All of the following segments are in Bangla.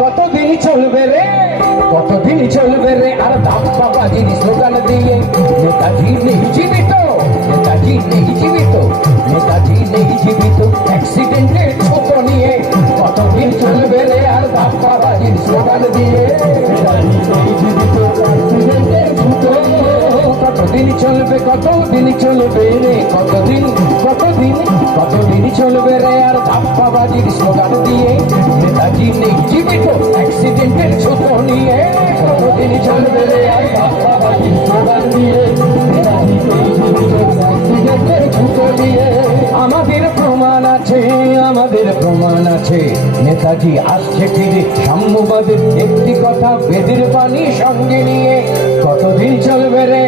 কতদিন চলবে রে? কতদিন চলবে রে? আর ধাপ্পা বাজির স্লোগান দিয়ে, নেতাজি নেই জীবিত, নেতাজি নেই জীবিত, নেতাজি নেই জীবিত অ্যাক্সিডেন্টে ছোট নিয়ে কতদিন চলবে রে? আর ধাপ্পা বাজির স্লোগান দিয়ে, নেতাজি নেই জীবিত অ্যাক্সিডেন্টে ছোট, কতদিন চলবে কতদিন চলবে রে? কতদিন কতদিন কতদিন চলবে রে? আর ধাপ্পাবাজির স্লোগান দিয়ে আমাদের প্রমাণ আছে, আমাদের প্রমাণ আছে। নেতাজি আসছে ফিরে, সাম্যবাদের একটি কথা বেদের পানি সঙ্গে নিয়ে। কতদিন চলবে রে,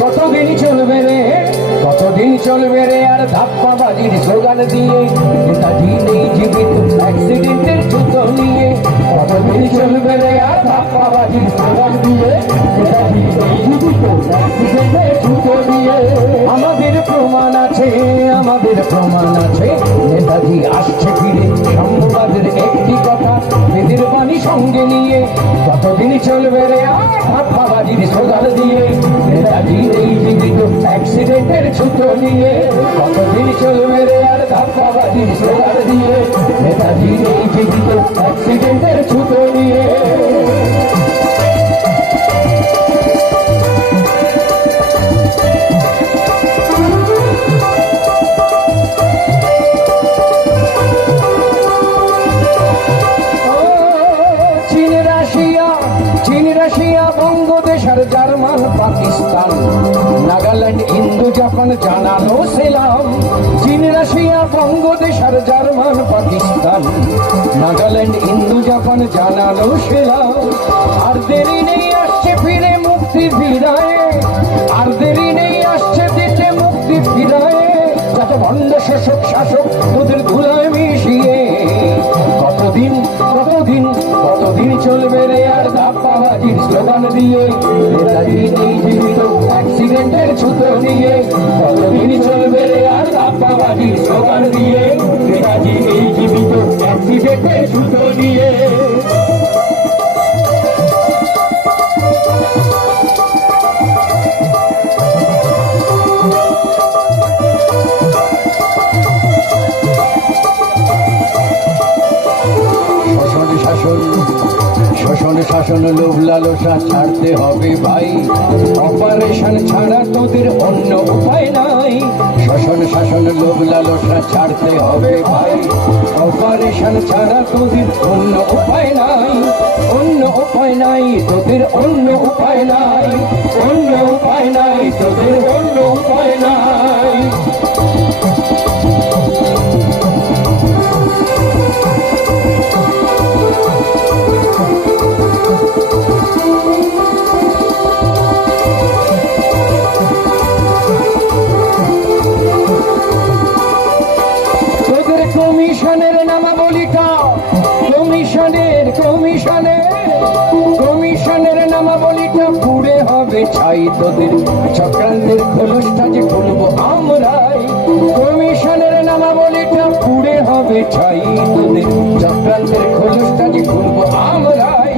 কতদিন চলবে রে? কতদিন চলবে রে আর ধাপ্পাবাজির স্লোগান দিয়ে নেতাজি নেই জীবিত অ্যাক্সিডেন্টের ছুতো নিয়ে কতদিন চলবে রে আর ধাপ্পাবাজির স্লোগান দিয়ে নেতাজি নেই জীবিত অ্যাক্সিডেন্টের ছুতো নিয়ে। আমাদের প্রমাণ আছে, আমাদের প্রমাণ আছে, নেতাজি আসছে ফিরে সাম্যবাদের একটি কথা বেদের বাণী সঙ্গে নিয়ে কতদিন চলবে রে আত্মাবাজির সোগাল দিয়ে নেতাজি জীবিত অ্যাক্সিডেন্টের ছুতো নিয়ে, কতদিন চলবে রে আর ধাপ্পাবাজির সোগাল দিয়ে? নেতাজি এই জীবিত অ্যাক্সিডেন্টের ছুতো নিয়ে। জাপান জানানো ছিলাম চীন, রাশিয়া বঙ্গদেশ আর জার্মান, পাকিস্তান, নাগাল্যান্ড হিন্দু জাপান জানানো ছিলাম আর দেরি নেই আসছে ফিরে মুক্তি ফিরায়, আর দেরি নেই আসছে দিতে মুক্তি ফিরায়। যত ভণ্ড শাসক শাসক ওদের ধুলায় মিশিয়ে। কতদিন কতদিন কতদিন চলবে রে আর ধাপ্পাবাজির স্লোগান দিয়ে? অ্যাক্সিডেন্টের ছুতো নিয়ে, কতদিন চলবে আর ধাপ্পাবাজির স্লোগান দিয়ে? নেতাজি নেই জীবিত অ্যাক্সিডেন্টের ছুতো নিয়ে। শাসন লোভ লালসা ছাড়তে হবে ভাই। অপারেশন ছাড়া তোদের অন্য উপায় নাই। শাসন শাসন লোভ লালসা ছাড়তে হবে ভাই। অপারেশন ছাড়া তোদের অন্য উপায় নাই। অন্য উপায় নাই, তোদের অন্য উপায় নাই। অন্য উপায় নাই। কমিশনের কমিশনের নামাবলিটা পুড়ে হবে ছাই তোদের। চক্রান্তের খোলসটা যে খুলবো আমরাই, কমিশনের নামাবলিটা পুড়ে হবে ছাই তোদের। চক্রান্তের খোলসটা যে খুলবো আমরাই,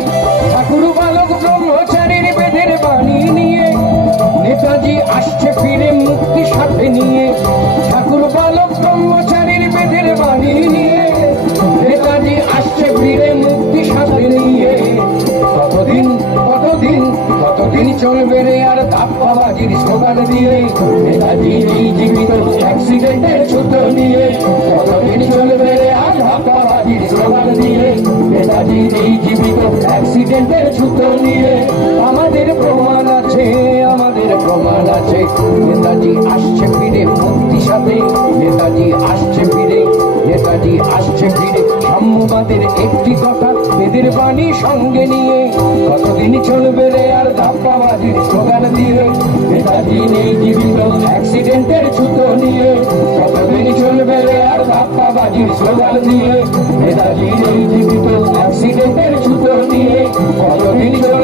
ঠাকুর বালক ব্রহ্মচারীর বেদের বাণী নিয়ে, নেতাজি আসছে ফিরে মুক্তি সাথে নিয়ে। প্রমাণ আছে নেতাজি আসছে ফিরে মুক্তি সাথে নেতাজি আসছে ফিরে, নেতাজি আসছে ফিরে। সাম্যবাদের একটি কথা বেদের বাণী সঙ্গে নিয়ে, কতদিন চলবে রে আর ধাপ্পাবাজির স্লোগান দিয়ে? নেতাজি নেই জীবিত, অ্যাক্সিডেন্টের ছুতো নিয়ে, কতদিন চলবে রে আর ধাপ্পাবাজির স্লোগান দিয়ে? নেতাজি নেই জীবিত, অ্যাক্সিডেন্টের ছুতো নিয়ে, কতদিন চলবে